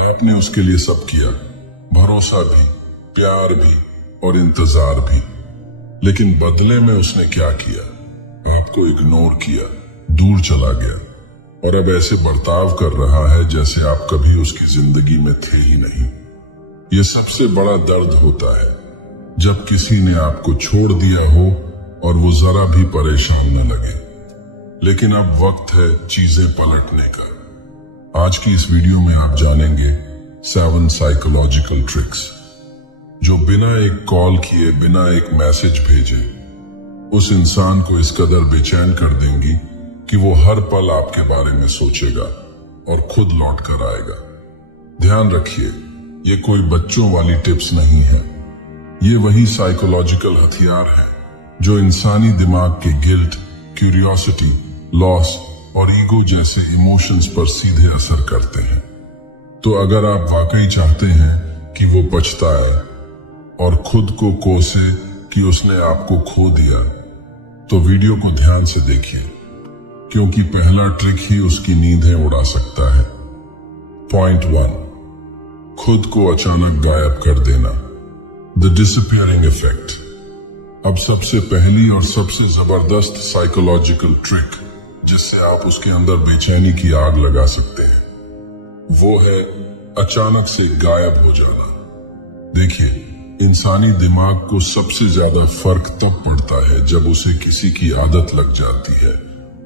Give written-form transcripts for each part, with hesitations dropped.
आपने उसके लिए सब किया, भरोसा भी, प्यार भी और इंतजार भी। लेकिन बदले में उसने क्या किया? आपको इग्नोर किया, दूर चला गया और अब ऐसे बर्ताव कर रहा है जैसे आप कभी उसकी जिंदगी में थे ही नहीं। यह सबसे बड़ा दर्द होता है जब किसी ने आपको छोड़ दिया हो और वो जरा भी परेशान न लगे। लेकिन अब वक्त है चीजें पलटने का। आज की इस वीडियो में आप जानेंगे 7 साइकोलॉजिकल ट्रिक्स जो बिना एक कॉल किए, बिना एक मैसेज भेजे उस इंसान को इस कदर बेचैन कर देंगी कि वो हर पल आपके बारे में सोचेगा और खुद लौट कर आएगा। ध्यान रखिए, ये कोई बच्चों वाली टिप्स नहीं है। ये वही साइकोलॉजिकल हथियार है जो इंसानी दिमाग के गिल्ट, क्यूरियोसिटी, लॉस और ईगो जैसे इमोशंस पर सीधे असर करते हैं। तो अगर आप वाकई चाहते हैं कि वो पछताए और खुद को कोसे कि उसने आपको खो दिया, तो वीडियो को ध्यान से देखिए, क्योंकि पहला ट्रिक ही उसकी नींदें उड़ा सकता है। पॉइंट 1, खुद को अचानक गायब कर देना, द डिसअपीयरिंग इफेक्ट। अब सबसे पहली और सबसे जबरदस्त साइकोलॉजिकल ट्रिक जिससे आप उसके अंदर बेचैनी की आग लगा सकते हैं, वो है अचानक से गायब हो जाना। देखिए, इंसानी दिमाग को सबसे ज्यादा फर्क तब पड़ता है जब उसे किसी की आदत लग जाती है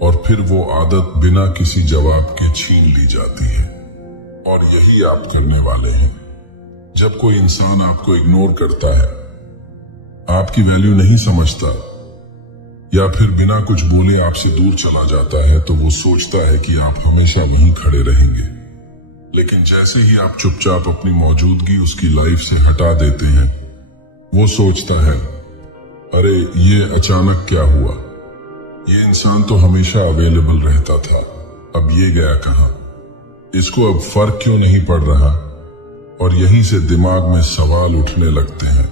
और फिर वो आदत बिना किसी जवाब के छीन ली जाती है। और यही आप करने वाले हैं। जब कोई इंसान आपको इग्नोर करता है, आपकी वैल्यू नहीं समझता या फिर बिना कुछ बोले आपसे दूर चला जाता है, तो वो सोचता है कि आप हमेशा वहीं खड़े रहेंगे। लेकिन जैसे ही आप चुपचाप अपनी मौजूदगी उसकी लाइफ से हटा देते हैं, वो सोचता है, अरे ये अचानक क्या हुआ? ये इंसान तो हमेशा अवेलेबल रहता था, अब ये गया कहां? इसको अब फर्क क्यों नहीं पड़ रहा? और यहीं से दिमाग में सवाल उठने लगते हैं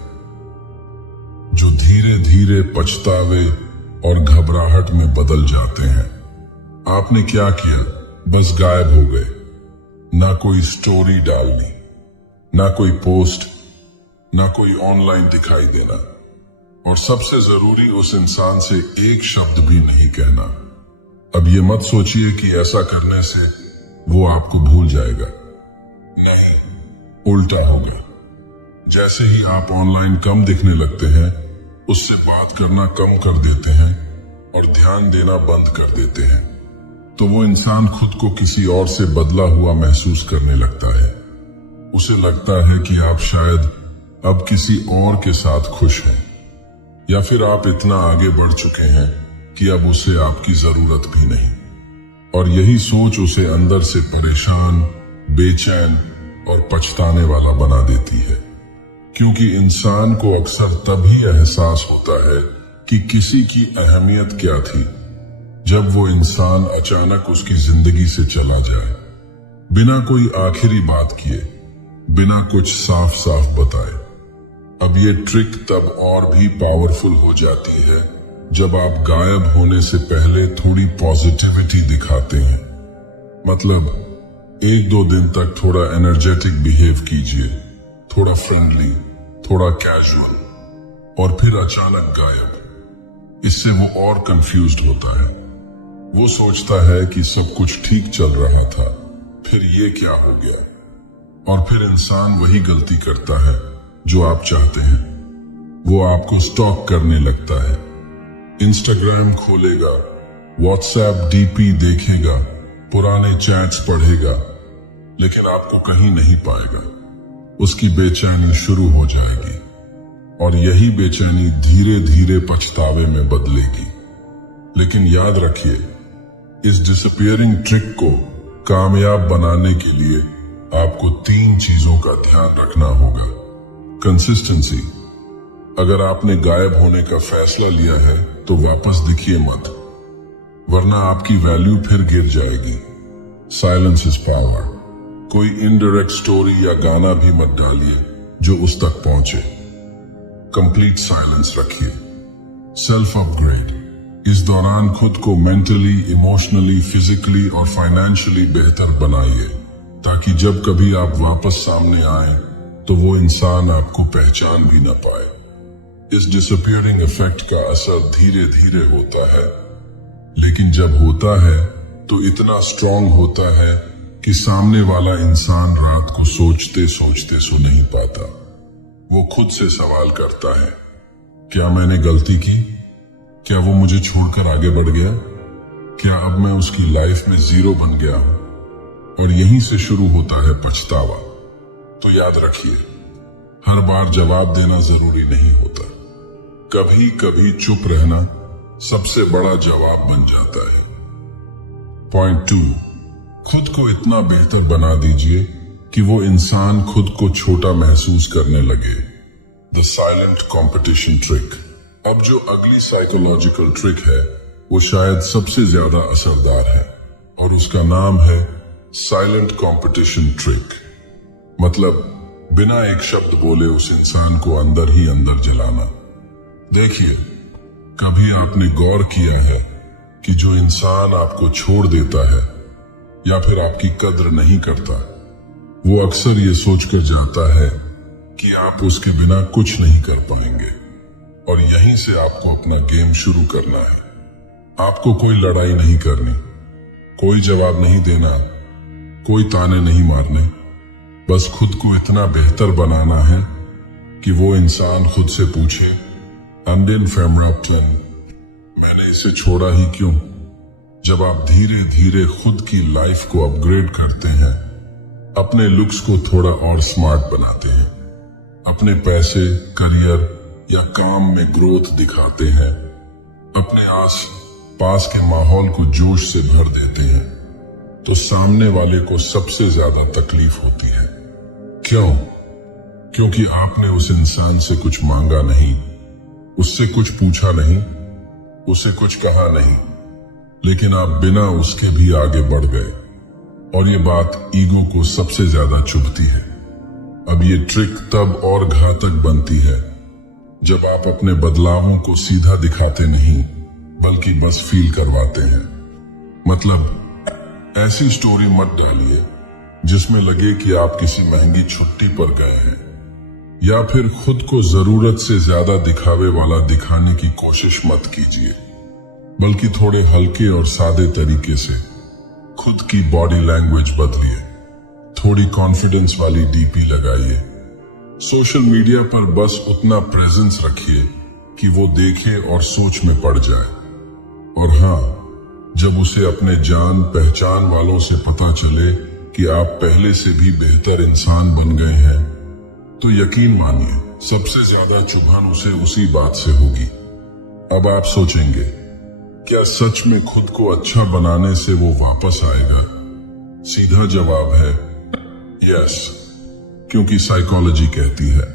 जो धीरे धीरे पछतावे और घबराहट में बदल जाते हैं। आपने क्या किया? बस गायब हो गए। ना कोई स्टोरी डालनी, ना कोई पोस्ट, ना कोई ऑनलाइन दिखाई देना, और सबसे जरूरी उस इंसान से एक शब्द भी नहीं कहना। अब ये मत सोचिए कि ऐसा करने से वो आपको भूल जाएगा। नहीं, उल्टा होगा। जैसे ही आप ऑनलाइन कम दिखने लगते हैं, उससे बात करना कम कर देते हैं और ध्यान देना बंद कर देते हैं, तो वो इंसान खुद को किसी और से बदला हुआ महसूस करने लगता है। उसे लगता है कि आप शायद अब किसी और के साथ खुश हैं, या फिर आप इतना आगे बढ़ चुके हैं कि अब उसे आपकी जरूरत भी नहीं। और यही सोच उसे अंदर से परेशान, बेचैन और पछताने वाला बना देती है, क्योंकि इंसान को अक्सर तभी एहसास होता है कि किसी की अहमियत क्या थी जब वो इंसान अचानक उसकी जिंदगी से चला जाए, बिना कोई आखिरी बात किए, बिना कुछ साफ साफ बताए। अब ये ट्रिक तब और भी पावरफुल हो जाती है जब आप गायब होने से पहले थोड़ी पॉजिटिविटी दिखाते हैं। मतलब 1-2 दिन तक थोड़ा एनर्जेटिक बिहेव कीजिए, थोड़ा फ्रेंडली, थोड़ा कैजुअल, और फिर अचानक गायब। इससे वो और कंफ्यूज्ड होता है। वो सोचता है कि सब कुछ ठीक चल रहा था, फिर ये क्या हो गया? और फिर इंसान वही गलती करता है जो आप चाहते हैं। वो आपको स्टॉक करने लगता है। इंस्टाग्राम खोलेगा, व्हाट्सएप डीपी देखेगा, पुराने चैट्स पढ़ेगा, लेकिन आपको कहीं नहीं पाएगा। उसकी बेचैनी शुरू हो जाएगी और यही बेचैनी धीरे धीरे पछतावे में बदलेगी। लेकिन याद रखिए, इस डिसअपीयरिंग ट्रिक को कामयाब बनाने के लिए आपको 3 चीजों का ध्यान रखना होगा। कंसिस्टेंसी, अगर आपने गायब होने का फैसला लिया है तो वापस दिखिए मत, वरना आपकी वैल्यू फिर गिर जाएगी। साइलेंस इज पावर, कोई इनडायरेक्ट स्टोरी या गाना भी मत डालिए जो उस तक पहुंचे। कंप्लीट साइलेंस रखिए। सेल्फ अपग्रेड, इस दौरान खुद को मेंटली, इमोशनली, फिजिकली और फाइनेंशियली बेहतर बनाइए। ताकि जब कभी आप वापस सामने आए तो वो इंसान आपको पहचान भी न पाए। इस डिसअपीयरिंग इफेक्ट का असर धीरे धीरे होता है, लेकिन जब होता है तो इतना स्ट्रॉन्ग होता है कि सामने वाला इंसान रात को सोचते सोचते सो नहीं पाता। वो खुद से सवाल करता है, क्या मैंने गलती की? क्या वो मुझे छोड़कर आगे बढ़ गया? क्या अब मैं उसकी लाइफ में जीरो बन गया हूं? और यहीं से शुरू होता है पछतावा। तो याद रखिए, हर बार जवाब देना जरूरी नहीं होता। कभी कभी चुप रहना सबसे बड़ा जवाब बन जाता है। पॉइंट 2, खुद को इतना बेहतर बना दीजिए कि वो इंसान खुद को छोटा महसूस करने लगे। The silent competition trick. अब जो अगली साइकोलॉजिकल ट्रिक है वो शायद सबसे ज्यादा असरदार है, और उसका नाम है साइलेंट कॉम्पिटिशन ट्रिक। मतलब बिना एक शब्द बोले उस इंसान को अंदर ही अंदर जलाना। देखिए, कभी आपने गौर किया है कि जो इंसान आपको छोड़ देता है या फिर आपकी कद्र नहीं करता, वो अक्सर ये सोचकर जाता है कि आप उसके बिना कुछ नहीं कर पाएंगे, और यहीं से आपको अपना गेम शुरू करना है। आपको कोई लड़ाई नहीं करनी, कोई जवाब नहीं देना, कोई ताने नहीं मारने। बस खुद को इतना बेहतर बनाना है कि वो इंसान खुद से पूछे, अनडिन फेमराप्टन, मैंने इसे छोड़ा ही क्यों? जब आप धीरे धीरे खुद की लाइफ को अपग्रेड करते हैं, अपने लुक्स को थोड़ा और स्मार्ट बनाते हैं, अपने पैसे, करियर या काम में ग्रोथ दिखाते हैं, अपने आस पास के माहौल को जोश से भर देते हैं, तो सामने वाले को सबसे ज्यादा तकलीफ होती है। क्यों? क्योंकि आपने उस इंसान से कुछ मांगा नहीं, उससे कुछ पूछा नहीं, उसे कुछ कहा नहीं, लेकिन आप बिना उसके भी आगे बढ़ गए, और ये बात ईगो को सबसे ज्यादा चुभती है। अब ये ट्रिक तब और घातक बनती है जब आप अपने बदलावों को सीधा दिखाते नहीं, बल्कि बस फील करवाते हैं। मतलब ऐसी स्टोरी मत डालिए जिसमें लगे कि आप किसी महंगी छुट्टी पर गए हैं, या फिर खुद को जरूरत से ज्यादा दिखावे वाला दिखाने की कोशिश मत कीजिए, बल्कि थोड़े हल्के और सादे तरीके से खुद की बॉडी लैंग्वेज बदलिए, थोड़ी कॉन्फिडेंस वाली डीपी लगाइए। सोशल मीडिया पर बस उतना प्रेजेंस रखिए कि वो देखे और सोच में पड़ जाए। और हाँ, जब उसे अपने जान पहचान वालों से पता चले कि आप पहले से भी बेहतर इंसान बन गए हैं, तो यकीन मानिए सबसे ज्यादा चुभन उसे उसी बात से होगी। अब आप सोचेंगे, क्या सच में खुद को अच्छा बनाने से वो वापस आएगा? सीधा जवाब है यस, क्योंकि साइकोलॉजी कहती है,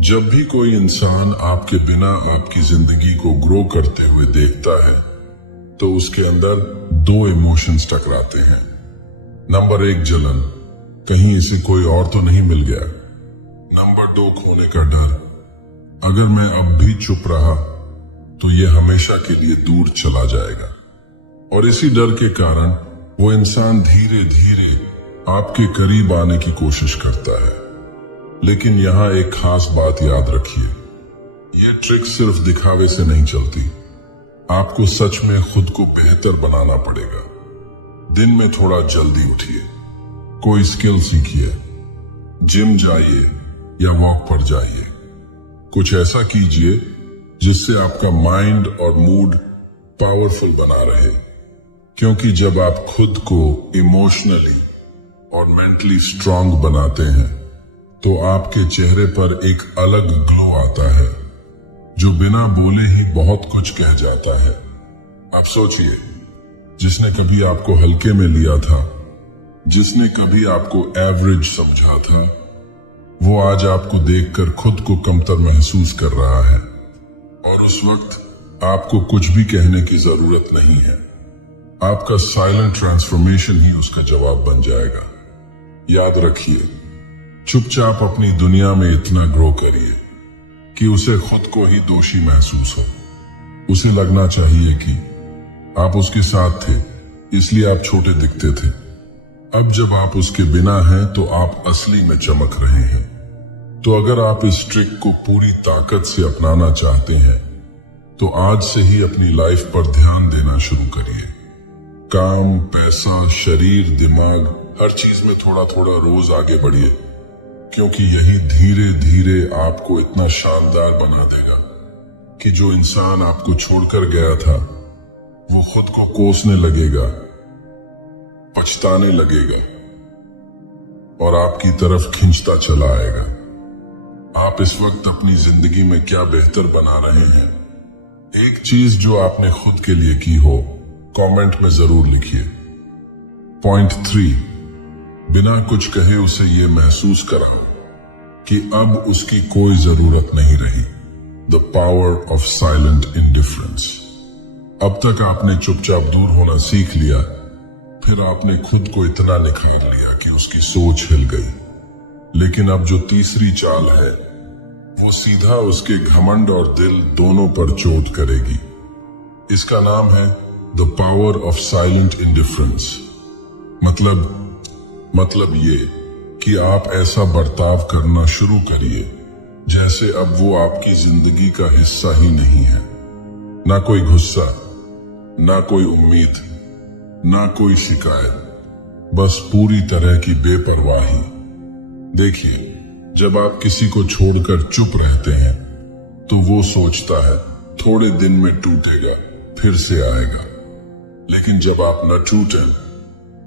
जब भी कोई इंसान आपके बिना आपकी जिंदगी को ग्रो करते हुए देखता है, तो उसके अंदर दो इमोशंस टकराते हैं। नंबर 1 जलन, कहीं इसे कोई और तो नहीं मिल गया। नंबर 2 खोने का डर, अगर मैं अब भी चुप रहा तो ये हमेशा के लिए दूर चला जाएगा। और इसी डर के कारण वो इंसान धीरे धीरे आपके करीब आने की कोशिश करता है। लेकिन यहां एक खास बात याद रखिए, यह ट्रिक सिर्फ दिखावे से नहीं चलती। आपको सच में खुद को बेहतर बनाना पड़ेगा। दिन में थोड़ा जल्दी उठिए, कोई स्किल सीखिए, जिम जाइए या वॉक पर जाइए। कुछ ऐसा कीजिए जिससे आपका माइंड और मूड पावरफुल बना रहे, क्योंकि जब आप खुद को इमोशनली और मेंटली स्ट्रांग बनाते हैं तो आपके चेहरे पर एक अलग ग्लो आता है जो बिना बोले ही बहुत कुछ कह जाता है। आप सोचिए, जिसने कभी आपको हल्के में लिया था, जिसने कभी आपको एवरेज समझा था, वो आज आपको देखकर खुद को कमतर महसूस कर रहा है, और उस वक्त आपको कुछ भी कहने की जरूरत नहीं है। आपका साइलेंट ट्रांसफॉर्मेशन ही उसका जवाब बन जाएगा। याद रखिए, चुपचाप अपनी दुनिया में इतना ग्रो करिए कि उसे खुद को ही दोषी महसूस हो। उसे लगना चाहिए कि आप उसके साथ थे, इसलिए आप छोटे दिखते थे। अब जब आप उसके बिना हैं तो आप असली में चमक रहे हैं। तो अगर आप इस ट्रिक को पूरी ताकत से अपनाना चाहते हैं तो आज से ही अपनी लाइफ पर ध्यान देना शुरू करिए। काम, पैसा, शरीर, दिमाग, हर चीज में थोड़ा थोड़ा रोज आगे बढ़िए, क्योंकि यही धीरे धीरे आपको इतना शानदार बना देगा कि जो इंसान आपको छोड़कर गया था वो खुद को कोसने लगेगा, पछताने लगेगा और आपकी तरफ खींचता चला आएगा। आप इस वक्त अपनी जिंदगी में क्या बेहतर बना रहे हैं? एक चीज जो आपने खुद के लिए की हो कमेंट में जरूर लिखिए। पॉइंट 3, बिना कुछ कहे उसे ये महसूस कराओ कि अब उसकी कोई जरूरत नहीं रही। The power of silent indifference. अब तक आपने चुपचाप दूर होना सीख लिया, फिर आपने खुद को इतना निखार लिया कि उसकी सोच हिल गई। लेकिन अब जो तीसरी चाल है वो सीधा उसके घमंड और दिल दोनों पर चोट करेगी। इसका नाम है the power of silent indifference. मतलब ये कि आप ऐसा बर्ताव करना शुरू करिए जैसे अब वो आपकी जिंदगी का हिस्सा ही नहीं है। ना कोई गुस्सा, ना कोई उम्मीद, ना कोई शिकायत, बस पूरी तरह की बेपरवाही। देखिए, जब आप किसी को छोड़कर चुप रहते हैं तो वो सोचता है थोड़े दिन में टूटेगा, फिर से आएगा। लेकिन जब आप न टूटें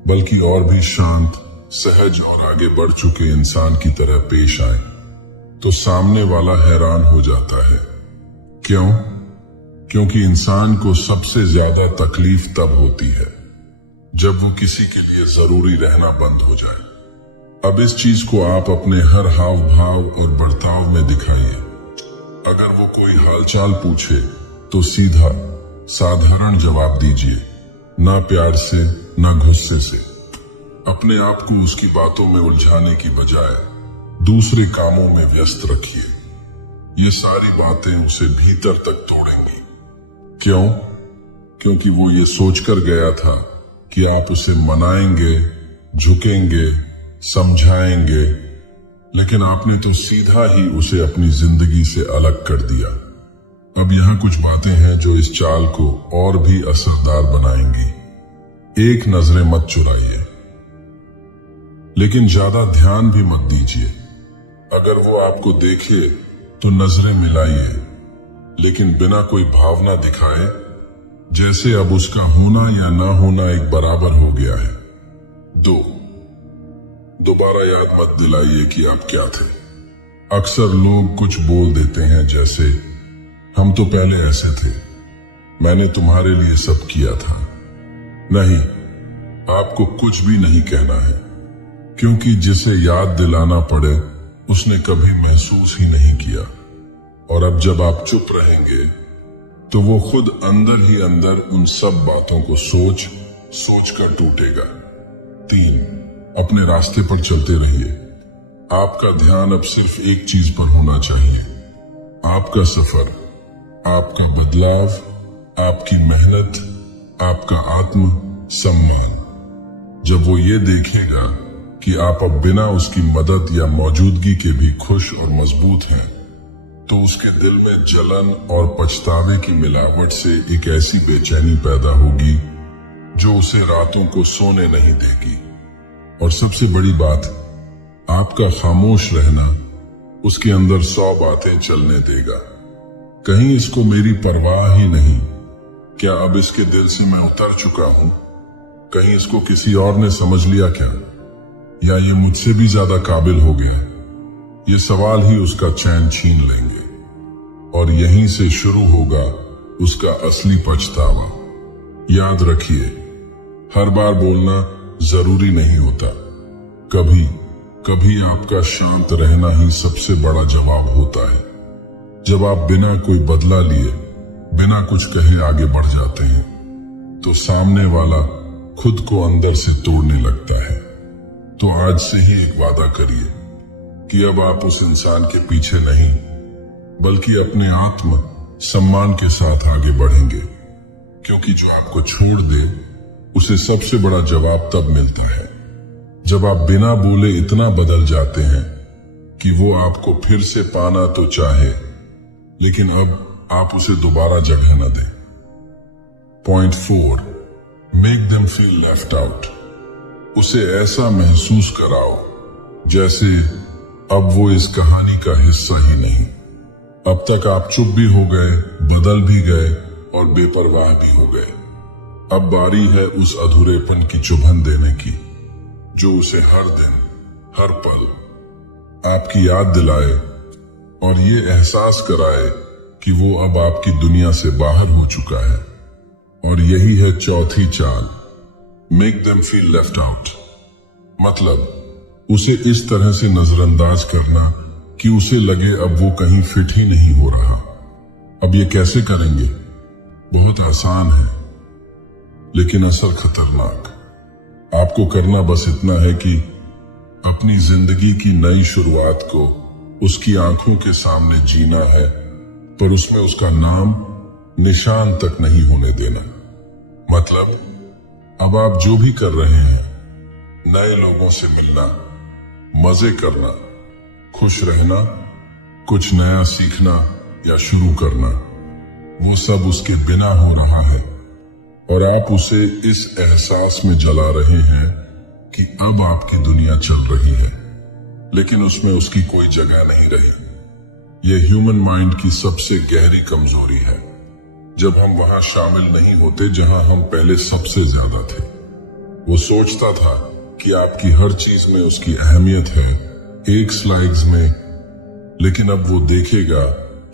बल्कि और भी शांत, सहज और आगे बढ़ चुके इंसान की तरह पेश आए तो सामने वाला हैरान हो जाता है। क्यों? क्योंकि इंसान को सबसे ज्यादा तकलीफ तब होती है जब वो किसी के लिए जरूरी रहना बंद हो जाए। अब इस चीज को आप अपने हर हाव भाव और बर्ताव में दिखाइए। अगर वो कोई हालचाल पूछे तो सीधा, साधारण जवाब दीजिए, ना प्यार से ना गुस्से से। अपने आप को उसकी बातों में उलझाने की बजाय दूसरे कामों में व्यस्त रखिए। ये सारी बातें उसे भीतर तक तोड़ेंगी। क्यों? क्योंकि वो ये सोचकर गया था कि आप उसे मनाएंगे, झुकेंगे, समझाएंगे, लेकिन आपने तो सीधा ही उसे अपनी जिंदगी से अलग कर दिया। अब यहां कुछ बातें हैं जो इस चाल को और भी असरदार बनाएंगी। एक, नजरें मत चुराइए, लेकिन ज्यादा ध्यान भी मत दीजिए। अगर वो आपको देखे तो नजरें मिलाइए, लेकिन बिना कोई भावना दिखाए, जैसे अब उसका होना या ना होना एक बराबर हो गया है। 2, दोबारा याद मत दिलाइए कि आप क्या थे। अक्सर लोग कुछ बोल देते हैं जैसे, हम तो पहले ऐसे थे, मैंने तुम्हारे लिए सब किया था। नहीं, आपको कुछ भी नहीं कहना है, क्योंकि जिसे याद दिलाना पड़े उसने कभी महसूस ही नहीं किया। और अब जब आप चुप रहेंगे तो वो खुद अंदर ही अंदर उन सब बातों को सोच कर टूटेगा। 3, अपने रास्ते पर चलते रहिए। आपका ध्यान अब सिर्फ एक चीज पर होना चाहिए, आपका सफर, आपका बदलाव, आपकी मेहनत, आपका आत्म सम्मान। जब वो ये देखेगा कि आप अब बिना उसकी मदद या मौजूदगी के भी खुश और मजबूत हैं, तो उसके दिल में जलन और पछतावे की मिलावट से एक ऐसी बेचैनी पैदा होगी जो उसे रातों को सोने नहीं देगी। और सबसे बड़ी बात, आपका खामोश रहना उसके अंदर 100 बातें चलने देगा। कहीं इसको मेरी परवाह ही नहीं, क्या अब इसके दिल से मैं उतर चुका हूं? कहीं इसको किसी और ने समझ लिया क्या? या ये मुझसे भी ज्यादा काबिल हो गया? ये सवाल ही उसका चैन छीन लेंगे और यहीं से शुरू होगा उसका असली पछतावा। याद रखिए, हर बार बोलना जरूरी नहीं होता। कभी कभी आपका शांत रहना ही सबसे बड़ा जवाब होता है। जब आप बिना कोई बदला लिए, बिना कुछ कहे आगे बढ़ जाते हैं, तो सामने वाला खुद को अंदर से तोड़ने लगता है। तो आज से ही एक वादा करिए कि अब आप उस इंसान के पीछे नहीं, बल्कि अपने आत्म सम्मान के साथ आगे बढ़ेंगे। क्योंकि जो आपको छोड़ दे, उसे सबसे बड़ा जवाब तब मिलता है जब आप बिना बोले इतना बदल जाते हैं कि वो आपको फिर से पाना तो चाहे, लेकिन अब आप उसे दोबारा जगह न दें। Point 4, make them feel left out. उसे ऐसा महसूस कराओ जैसे अब वो इस कहानी का हिस्सा ही नहीं। अब तक आप चुप भी हो गए, बदल भी गए और बेपरवाह भी हो गए। अब बारी है उस अधूरेपन की चुभन देने की जो उसे हर दिन, हर पल आपकी याद दिलाए और ये एहसास कराए कि वो अब आपकी दुनिया से बाहर हो चुका है। और यही है चौथी चाल, make them feel left out. मतलब उसे इस तरह से नजरअंदाज करना कि उसे लगे अब वो कहीं फिट ही नहीं हो रहा। अब ये कैसे करेंगे? बहुत आसान है, लेकिन असर खतरनाक। आपको करना बस इतना है कि अपनी जिंदगी की नई शुरुआत को उसकी आंखों के सामने जीना है, पर उसमें उसका नाम निशान तक नहीं होने देना। मतलब अब आप जो भी कर रहे हैं, नए लोगों से मिलना, मजे करना, खुश रहना, कुछ नया सीखना या शुरू करना, वो सब उसके बिना हो रहा है और आप उसे इस एहसास में जला रहे हैं कि अब आपकी दुनिया चल रही है, लेकिन उसमें उसकी कोई जगह नहीं रही। यह ह्यूमन माइंड की सबसे गहरी कमजोरी है, जब हम वहां शामिल नहीं होते जहां हम पहले सबसे ज्यादा थे। वो सोचता था कि आपकी हर चीज में उसकी अहमियत है, एक स्लाइड्स में, लेकिन अब वो देखेगा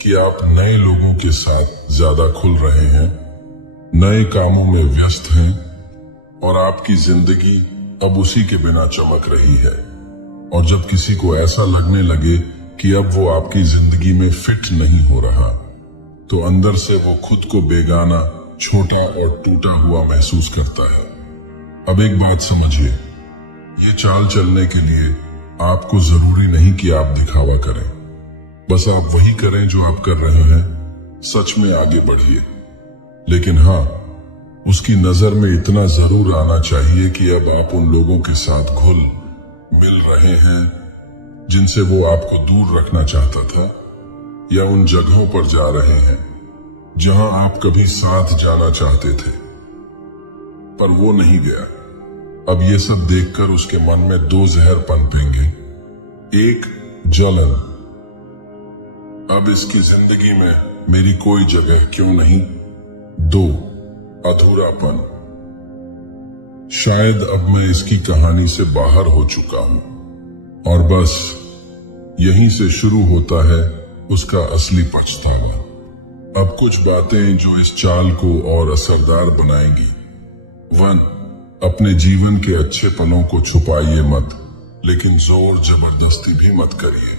कि आप नए लोगों के साथ ज्यादा खुल रहे हैं, नए कामों में व्यस्त हैं और आपकी जिंदगी अब उसी के बिना चमक रही है। और जब किसी को ऐसा लगने लगे कि अब वो आपकी जिंदगी में फिट नहीं हो रहा, तो अंदर से वो खुद को बेगाना, छोटा और टूटा हुआ महसूस करता है। अब एक बात समझिए, ये चाल चलने के लिए आपको जरूरी नहीं कि आप दिखावा करें, बस आप वही करें जो आप कर रहे हैं, सच में आगे बढ़िए। लेकिन हाँ, उसकी नजर में इतना जरूर आना चाहिए कि अब आप उन लोगों के साथ घुल मिल रहे हैं जिनसे वो आपको दूर रखना चाहता था, या उन जगहों पर जा रहे हैं जहां आप कभी साथ जाना चाहते थे पर वो नहीं गया। अब ये सब देखकर उसके मन में दो जहर पनपेंगे। एक, जलन, अब इसकी जिंदगी में मेरी कोई जगह क्यों नहीं। 2, अधूरापन, शायद अब मैं इसकी कहानी से बाहर हो चुका हूं। और बस यहीं से शुरू होता है उसका असली पछतावा। अब कुछ बातें जो इस चाल को और असरदार बनाएंगी। 1, अपने जीवन के अच्छे पलों को छुपाइए मत, लेकिन जोर जबरदस्ती भी मत करिए।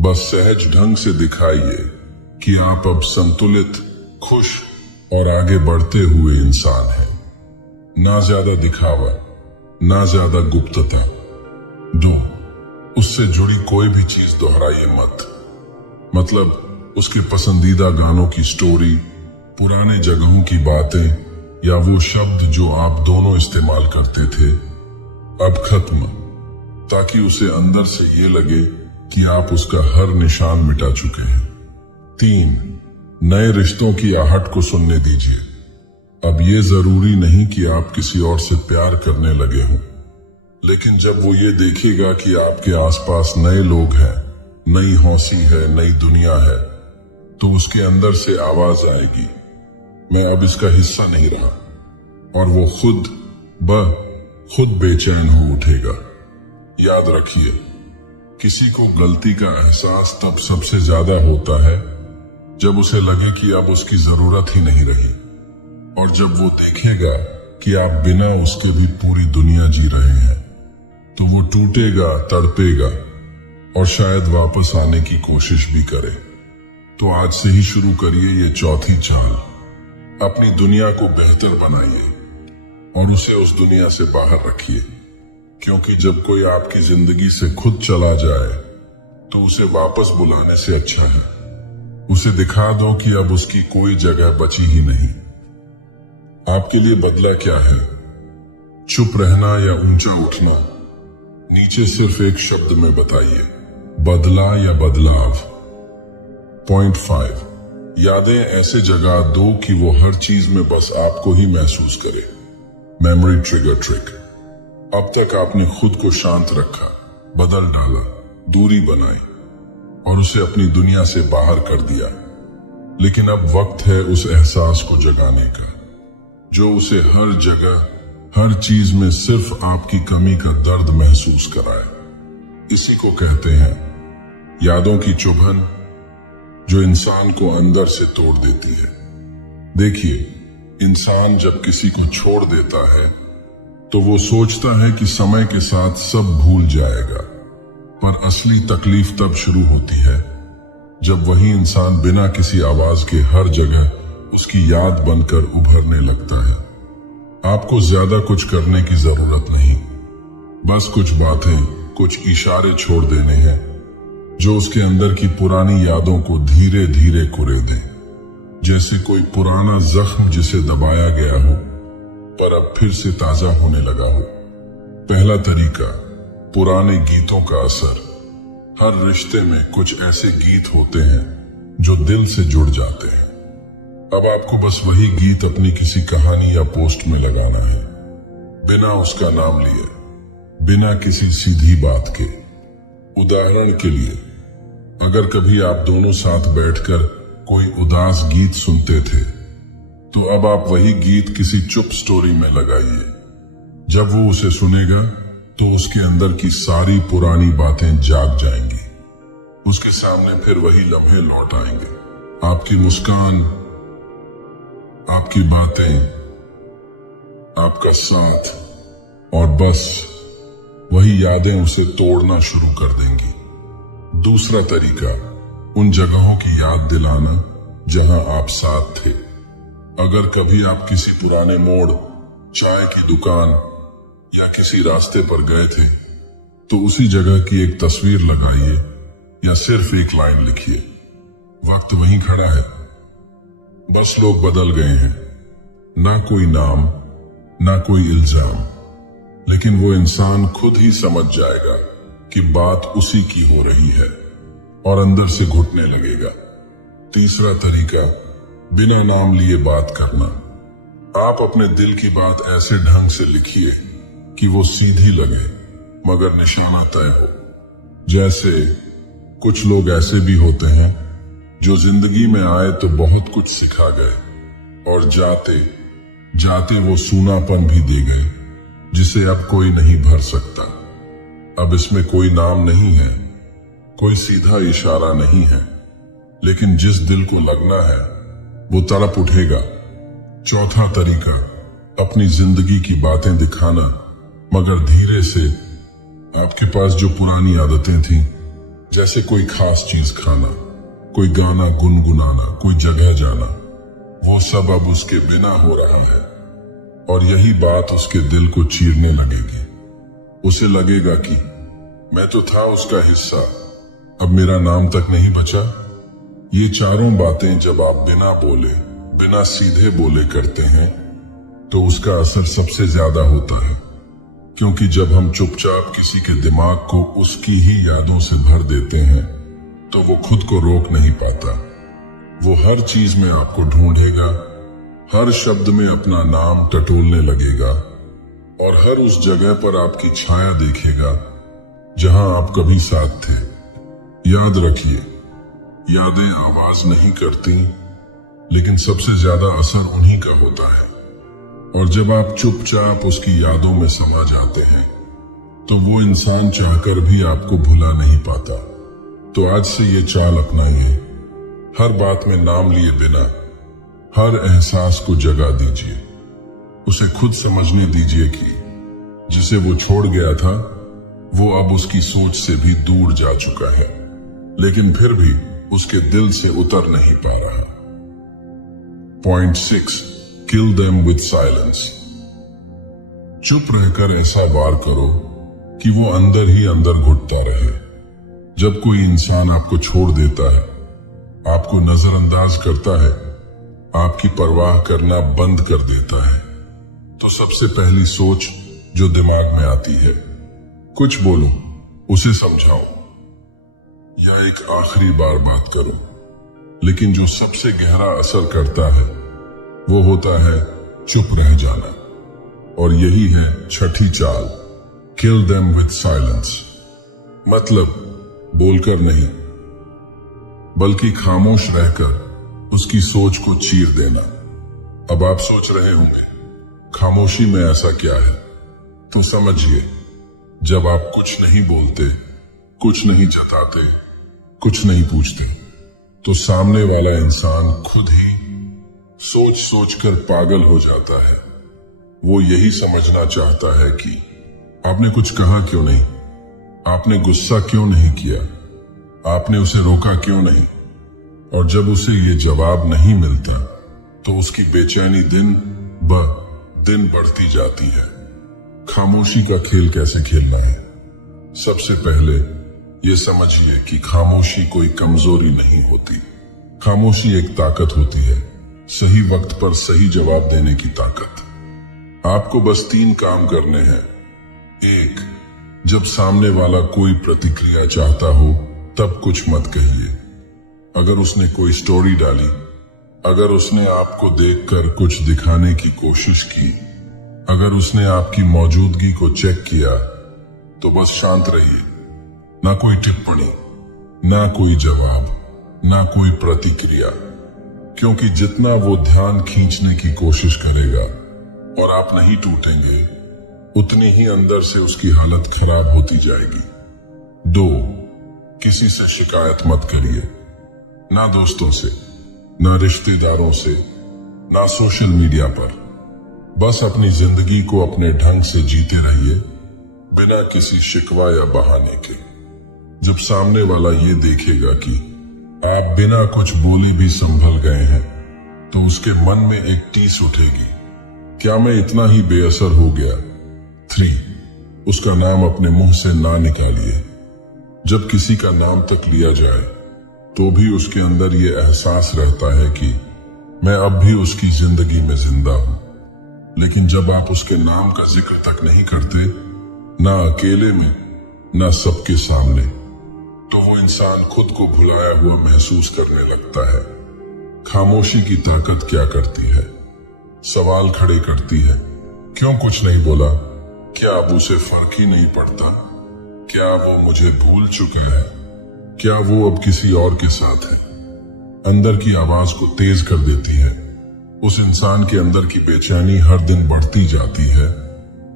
बस सहज ढंग से दिखाइए कि आप अब संतुलित, खुश और आगे बढ़ते हुए इंसान हैं। ना ज्यादा दिखावा, ना ज्यादा गुप्तता। 2, उससे जुड़ी कोई भी चीज दोहराइए मत। मतलब उसके पसंदीदा गानों की स्टोरी, पुराने जगहों की बातें या वो शब्द जो आप दोनों इस्तेमाल करते थे, अब खत्म, ताकि उसे अंदर से ये लगे कि आप उसका हर निशान मिटा चुके हैं। 3, नए रिश्तों की आहट को सुनने दीजिए। अब ये जरूरी नहीं कि आप किसी और से प्यार करने लगे हों, लेकिन जब वो ये देखेगा कि आपके आसपास नए लोग हैं, नई हौसी है, नई दुनिया है, तो उसके अंदर से आवाज आएगी, मैं अब इसका हिस्सा नहीं रहा। और वो खुद बेचैन हो उठेगा। याद रखिए, किसी को गलती का एहसास तब सबसे ज्यादा होता है जब उसे लगे कि अब उसकी जरूरत ही नहीं रही। और जब वो देखेगा कि आप बिना उसके भी पूरी दुनिया जी रहे हैं, तो वो टूटेगा, तड़पेगा और शायद वापस आने की कोशिश भी करे। तो आज से ही शुरू करिए ये चौथी चाल। अपनी दुनिया को बेहतर बनाइए और उसे उस दुनिया से बाहर रखिए, क्योंकि जब कोई आपकी जिंदगी से खुद चला जाए तो उसे वापस बुलाने से अच्छा है उसे दिखा दो कि अब उसकी कोई जगह बची ही नहीं। आपके लिए बदला क्या है? चुप रहना या ऊंचा उठना? नीचे सिर्फ एक शब्द में बताइए, बदला या बदलाव। पॉइंट 5, यादें ऐसे जगा दो कि वो हर चीज में बस आपको ही महसूस करे। Memory trigger trick. अब तक आपने खुद को शांत रखा, बदल डाला, दूरी बनाई और उसे अपनी दुनिया से बाहर कर दिया। लेकिन अब वक्त है उस एहसास को जगाने का, जो उसे हर जगह, हर चीज में सिर्फ आपकी कमी का दर्द महसूस कराए। इसी को कहते हैं यादों की चुभन, जो इंसान को अंदर से तोड़ देती है। देखिए, इंसान जब किसी को छोड़ देता है तो वो सोचता है कि समय के साथ सब भूल जाएगा, पर असली तकलीफ तब शुरू होती है जब वही इंसान बिना किसी आवाज के हर जगह उसकी याद बनकर उभरने लगता है। आपको ज्यादा कुछ करने की जरूरत नहीं, बस कुछ बातें, कुछ इशारे छोड़ देने हैं जो उसके अंदर की पुरानी यादों को धीरे धीरे कुरे दें, जैसे कोई पुराना जख्म जिसे दबाया गया हो पर अब फिर से ताजा होने लगा हो। पहला तरीका, पुराने गीतों का असर। हर रिश्ते में कुछ ऐसे गीत होते हैं जो दिल से जुड़ जाते हैं। अब आपको बस वही गीत अपनी किसी कहानी या पोस्ट में लगाना है, बिना उसका नाम लिए, बिना किसी सीधी बात के। उदाहरण के लिए, अगर कभी आप दोनों साथ बैठकर कोई उदास गीत सुनते थे, तो अब आप वही गीत किसी चुप स्टोरी में लगाइए। जब वो उसे सुनेगा तो उसके अंदर की सारी पुरानी बातें जाग जाएंगी। उसके सामने फिर वही लम्हे लौट आएंगे, आपकी मुस्कान, आपकी बातें, आपका साथ, और बस वही यादें उसे तोड़ना शुरू कर देंगी। दूसरा तरीका, उन जगहों की याद दिलाना जहां आप साथ थे। अगर कभी आप किसी पुराने मोड़, चाय की दुकान या किसी रास्ते पर गए थे, तो उसी जगह की एक तस्वीर लगाइए या सिर्फ एक लाइन लिखिए। वक्त वहीं खड़ा है, बस लोग बदल गए हैं। ना कोई नाम, ना कोई इल्जाम, लेकिन वो इंसान खुद ही समझ जाएगा कि बात उसी की हो रही है और अंदर से घुटने लगेगा। तीसरा तरीका, बिना नाम लिए बात करना। आप अपने दिल की बात ऐसे ढंग से लिखिए कि वो सीधी लगे मगर निशाना तय हो। जैसे कुछ लोग ऐसे भी होते हैं जो जिंदगी में आए तो बहुत कुछ सिखा गए और जाते जाते वो सूनापन भी दे गए जिसे अब कोई नहीं भर सकता। अब इसमें कोई नाम नहीं है, कोई सीधा इशारा नहीं है, लेकिन जिस दिल को लगना है वो तड़प उठेगा। चौथा तरीका, अपनी जिंदगी की बातें दिखाना मगर धीरे से। आपके पास जो पुरानी आदतें थीं, जैसे कोई खास चीज खाना, कोई गाना गुनगुनाना, कोई जगह जाना, वो सब अब उसके बिना हो रहा है और यही बात उसके दिल को चीरने लगेगी। उसे लगेगा कि मैं तो था उसका हिस्सा, अब मेरा नाम तक नहीं बचा। ये चारों बातें जब आप बिना बोले, बिना सीधे बोले करते हैं तो उसका असर सबसे ज्यादा होता है, क्योंकि जब हम चुपचाप किसी के दिमाग को उसकी ही यादों से भर देते हैं तो वो खुद को रोक नहीं पाता। वो हर चीज में आपको ढूंढेगा, हर शब्द में अपना नाम टटोलने लगेगा और हर उस जगह पर आपकी छाया देखेगा जहां आप कभी साथ थे। याद रखिए, यादें आवाज नहीं करती, लेकिन सबसे ज्यादा असर उन्हीं का होता है। और जब आप चुपचाप उसकी यादों में समा जाते हैं तो वो इंसान चाहकर भी आपको भुला नहीं पाता। तो आज से ये चाल अपनाइए, हर बात में नाम लिए बिना हर एहसास को जगा दीजिए। उसे खुद समझने दीजिए कि जिसे वो छोड़ गया था वो अब उसकी सोच से भी दूर जा चुका है, लेकिन फिर भी उसके दिल से उतर नहीं पा रहा। Point 6, kill them with silence. चुप रहकर ऐसा वार करो कि वो अंदर ही अंदर घुटता रहे। जब कोई इंसान आपको छोड़ देता है, आपको नजरअंदाज करता है, आपकी परवाह करना बंद कर देता है, तो सबसे पहली सोच जो दिमाग में आती है कुछ बोलूं, उसे समझाऊं या एक आखिरी बार बात करूं, लेकिन जो सबसे गहरा असर करता है वो होता है चुप रह जाना। और यही है छठी चाल, किल देम विद साइलेंस। मतलब बोलकर नहीं, बल्कि खामोश रहकर उसकी सोच को चीर देना। अब आप सोच रहे होंगे खामोशी में ऐसा क्या है, तो समझिए, जब आप कुछ नहीं बोलते, कुछ नहीं जताते, कुछ नहीं पूछते, तो सामने वाला इंसान खुद ही सोच सोच कर पागल हो जाता है। वो यही समझना चाहता है कि आपने कुछ कहा क्यों नहीं, आपने गुस्सा क्यों नहीं किया, आपने उसे रोका क्यों नहीं। और जब उसे ये जवाब नहीं मिलता तो उसकी बेचैनी दिन ब दिन बढ़ती जाती है। खामोशी का खेल कैसे खेलना है? सबसे पहले ये समझिए कि खामोशी कोई कमजोरी नहीं होती। खामोशी एक ताकत होती है, सही वक्त पर सही जवाब देने की ताकत। आपको बस 3 काम करने हैं। 1, जब सामने वाला कोई प्रतिक्रिया चाहता हो तब कुछ मत कहिए। अगर उसने कोई स्टोरी डाली, अगर उसने आपको देखकर कुछ दिखाने की कोशिश की, अगर उसने आपकी मौजूदगी को चेक किया, तो बस शांत रहिए। ना कोई टिप्पणी, ना कोई जवाब, ना कोई प्रतिक्रिया, क्योंकि जितना वो ध्यान खींचने की कोशिश करेगा और आप नहीं टूटेंगे, उतनी ही अंदर से उसकी हालत खराब होती जाएगी। 2, किसी से शिकायत मत करिए, ना दोस्तों से, ना रिश्तेदारों से, ना सोशल मीडिया पर। बस अपनी जिंदगी को अपने ढंग से जीते रहिए, बिना किसी शिकवा या बहाने के। जब सामने वाला ये देखेगा कि आप बिना कुछ बोले भी संभल गए हैं, तो उसके मन में एक टीस उठेगी, क्या मैं इतना ही बेअसर हो गया। 3, उसका नाम अपने मुंह से ना निकालिए। जब किसी का नाम तक लिया जाए तो भी उसके अंदर ये एहसास रहता है कि मैं अब भी उसकी जिंदगी में जिंदा हूं। लेकिन जब आप उसके नाम का जिक्र तक नहीं करते, ना अकेले में, ना सबके सामने, तो वो इंसान खुद को भुलाया हुआ महसूस करने लगता है। खामोशी की ताकत क्या करती है? सवाल खड़े करती है, क्यों कुछ नहीं बोला? क्या अब उसे फर्क ही नहीं पड़ता? क्या वो मुझे भूल चुके हैं? क्या वो अब किसी और के साथ है? अंदर की आवाज को तेज कर देती है। उस इंसान के अंदर की बेचैनी हर दिन बढ़ती जाती है।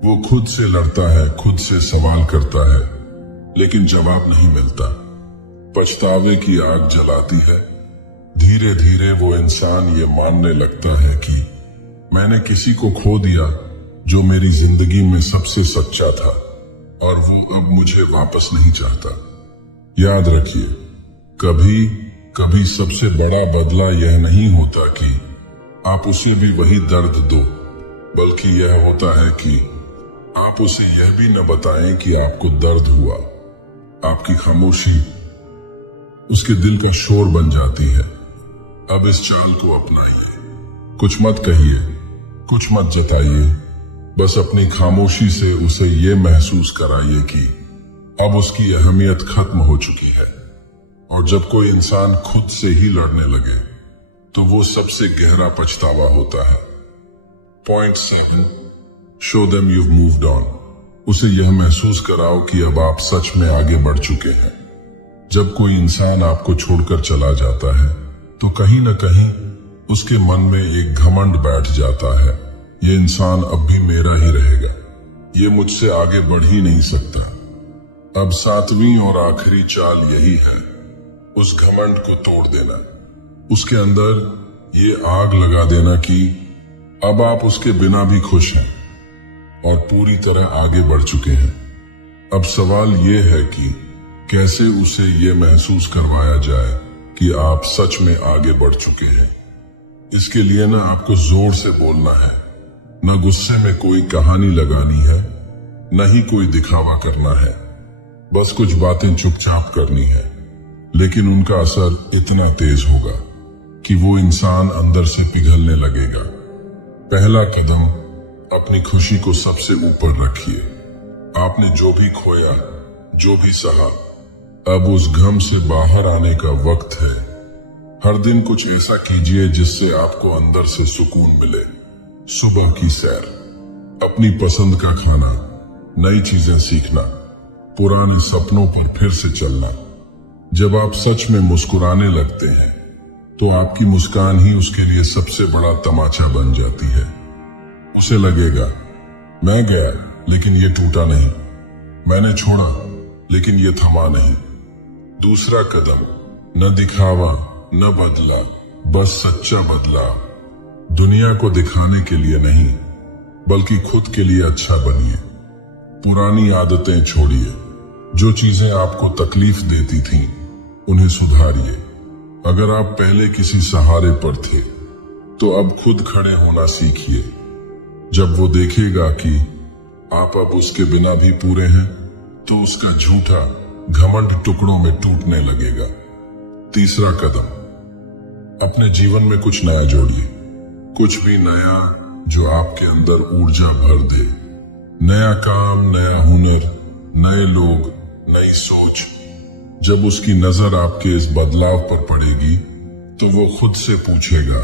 वो खुद से लड़ता है, खुद से सवाल करता है, लेकिन जवाब नहीं मिलता। पछतावे की आग जलाती है। धीरे धीरे वो इंसान ये मानने लगता है कि मैंने किसी को खो दिया जो मेरी जिंदगी में सबसे सच्चा था, और वो अब मुझे वापस नहीं चाहता। याद रखिए, कभी कभी सबसे बड़ा बदला यह नहीं होता कि आप उसे भी वही दर्द दो, बल्कि यह होता है कि आप उसे यह भी न बताएं कि आपको दर्द हुआ। आपकी खामोशी उसके दिल का शोर बन जाती है। अब इस चाल को अपनाइए। कुछ मत कहिए, कुछ मत जताइए, बस अपनी खामोशी से उसे ये महसूस कराइए कि अब उसकी अहमियत खत्म हो चुकी है। और जब कोई इंसान खुद से ही लड़ने लगे तो वो सबसे गहरा पछतावा होता है। Point 7, show them you've moved on। उसे यह महसूस कराओ कि अब आप सच में आगे बढ़ चुके हैं। जब कोई इंसान आपको छोड़कर चला जाता है तो कहीं न कहीं उसके मन में एक घमंड बैठ जाता है, ये इंसान अब भी मेरा ही रहेगा, ये मुझसे आगे बढ़ ही नहीं सकता। अब 7वीं और आखिरी चाल यही है, उस घमंड को तोड़ देना। उसके अंदर ये आग लगा देना कि अब आप उसके बिना भी खुश हैं और पूरी तरह आगे बढ़ चुके हैं। अब सवाल ये है कि कैसे उसे ये महसूस करवाया जाए कि आप सच में आगे बढ़ चुके हैं। इसके लिए ना आपको जोर से बोलना है, ना गुस्से में कोई कहानी लगानी है, न ही कोई दिखावा करना है। बस कुछ बातें चुपचाप करनी है, लेकिन उनका असर इतना तेज होगा कि वो इंसान अंदर से पिघलने लगेगा। पहला कदम, अपनी खुशी को सबसे ऊपर रखिए। आपने जो भी खोया, जो भी सहा, अब उस गम से बाहर आने का वक्त है। हर दिन कुछ ऐसा कीजिए जिससे आपको अंदर से सुकून मिले। सुबह की सैर, अपनी पसंद का खाना, नई चीजें सीखना, पुराने सपनों पर फिर से चलना। जब आप सच में मुस्कुराने लगते हैं तो आपकी मुस्कान ही उसके लिए सबसे बड़ा तमाचा बन जाती है। उसे लगेगा, मैं गया लेकिन ये टूटा नहीं, मैंने छोड़ा लेकिन ये थमा नहीं। दूसरा कदम, न दिखावा न बदला, बस सच्चा बदलाव। दुनिया को दिखाने के लिए नहीं बल्कि खुद के लिए अच्छा बनिए। पुरानी आदतें छोड़िए, जो चीजें आपको तकलीफ देती थीं उन्हें सुधारिए। अगर आप पहले किसी सहारे पर थे तो अब खुद खड़े होना सीखिए। जब वो देखेगा कि आप अब उसके बिना भी पूरे हैं तो उसका झूठा घमंड टुकड़ों में टूटने लगेगा। तीसरा कदम, अपने जीवन में कुछ नया जोड़िए। कुछ भी नया जो आपके अंदर ऊर्जा भर दे। नया काम, नया हुनर, नए लोग, नई सोच। जब उसकी नजर आपके इस बदलाव पर पड़ेगी तो वो खुद से पूछेगा,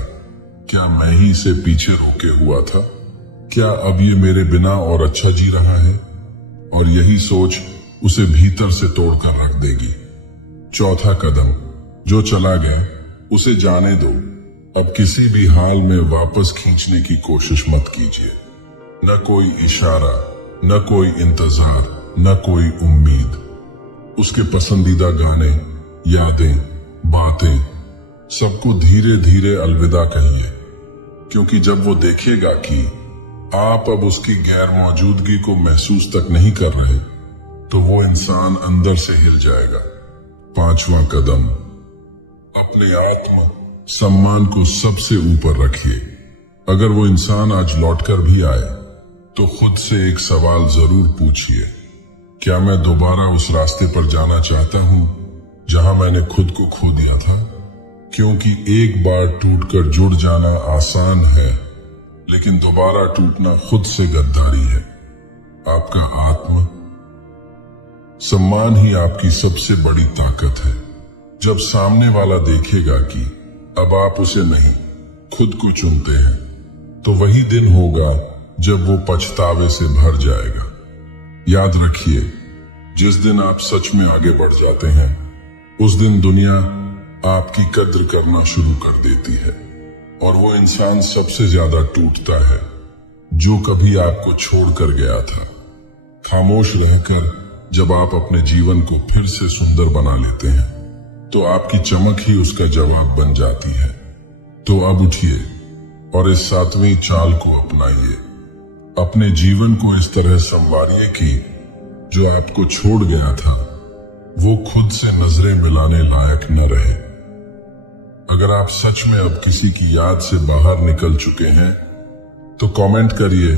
क्या मैं ही इसे पीछे रोके हुआ था? क्या अब ये मेरे बिना और अच्छा जी रहा है? और यही सोच उसे भीतर से तोड़कर रख देगी। चौथा कदम, जो चला गया उसे जाने दो। अब किसी भी हाल में वापस खींचने की कोशिश मत कीजिए। न कोई इशारा, न कोई इंतजार, न कोई उम्मीद। उसके पसंदीदा गाने, यादें, बातें, सबको धीरे धीरे अलविदा कहिए। क्योंकि जब वो देखेगा कि आप अब उसकी गैर मौजूदगी को महसूस तक नहीं कर रहे तो वो इंसान अंदर से हिल जाएगा। पांचवा कदम, अपने आत्म सम्मान को सबसे ऊपर रखिए। अगर वो इंसान आज लौटकर भी आए तो खुद से एक सवाल जरूर पूछिए, क्या मैं दोबारा उस रास्ते पर जाना चाहता हूं जहां मैंने खुद को खो दिया था? क्योंकि एक बार टूटकर जुड़ जाना आसान है, लेकिन दोबारा टूटना खुद से गद्दारी है। आपका आत्म सम्मान ही आपकी सबसे बड़ी ताकत है। जब सामने वाला देखेगा कि अब आप उसे नहीं, खुद को चुनते हैं, तो वही दिन होगा जब वो पछतावे से भर जाएगा। याद रखिए, जिस दिन आप सच में आगे बढ़ जाते हैं उस दिन दुनिया आपकी कद्र करना शुरू कर देती है। और वो इंसान सबसे ज्यादा टूटता है जो कभी आपको छोड़कर गया था। खामोश रहकर जब आप अपने जीवन को फिर से सुंदर बना लेते हैं तो आपकी चमक ही उसका जवाब बन जाती है। तो अब उठिए और इस 7वीं चाल को अपनाइए। अपने जीवन को इस तरह संवारिए कि जो आपको छोड़ गया था वो खुद से नजरें मिलाने लायक न रहे। अगर आप सच में अब किसी की याद से बाहर निकल चुके हैं तो कमेंट करिए,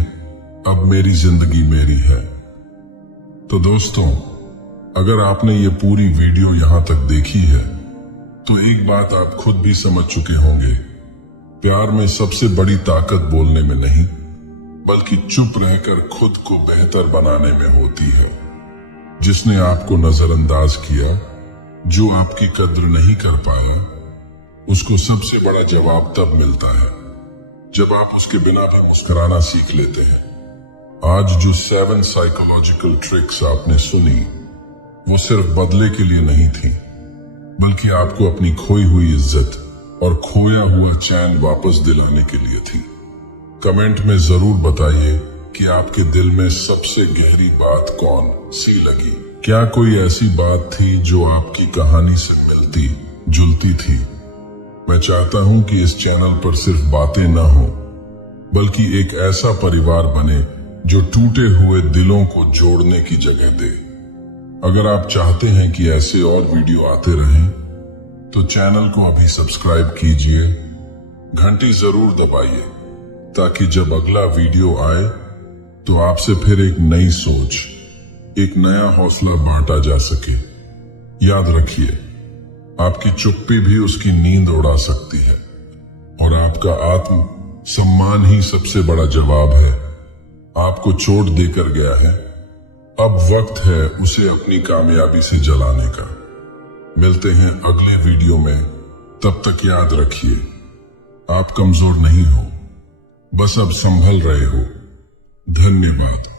अब मेरी जिंदगी मेरी है। तो दोस्तों, अगर आपने ये पूरी वीडियो यहां तक देखी है तो एक बात आप खुद भी समझ चुके होंगे, प्यार में सबसे बड़ी ताकत बोलने में नहीं बल्कि चुप रहकर खुद को बेहतर बनाने में होती है। जिसने आपको नजरअंदाज किया, जो आपकी कद्र नहीं कर पाया, उसको सबसे बड़ा जवाब तब मिलता है जब आप उसके बिना भी मुस्कुराना सीख लेते हैं। आज जो 7 साइकोलॉजिकल ट्रिक्स आपने सुनी वो सिर्फ बदले के लिए नहीं थी, बल्कि आपको अपनी खोई हुई इज्जत और खोया हुआ चैन वापस दिलाने के लिए थी। कमेंट में जरूर बताइए कि आपके दिल में सबसे गहरी बात कौन सी लगी। क्या कोई ऐसी बात थी जो आपकी कहानी से मिलती जुलती थी? मैं चाहता हूं कि इस चैनल पर सिर्फ बातें न हो बल्कि एक ऐसा परिवार बने जो टूटे हुए दिलों को जोड़ने की जगह दे। अगर आप चाहते हैं कि ऐसे और वीडियो आते रहें तो चैनल को अभी सब्सक्राइब कीजिए, घंटी जरूर दबाइए ताकि जब अगला वीडियो आए तो आपसे फिर एक नई सोच, एक नया हौसला बांटा जा सके। याद रखिए, आपकी चुप्पी भी उसकी नींद उड़ा सकती है और आपका आत्म सम्मान ही सबसे बड़ा जवाब है। आपको चोट देकर गया है अब वक्त है उसे अपनी कामयाबी से जलाने का। मिलते हैं अगले वीडियो में, तब तक याद रखिए आप कमजोर नहीं हो, बस अब संभल रहे हो। धन्यवाद।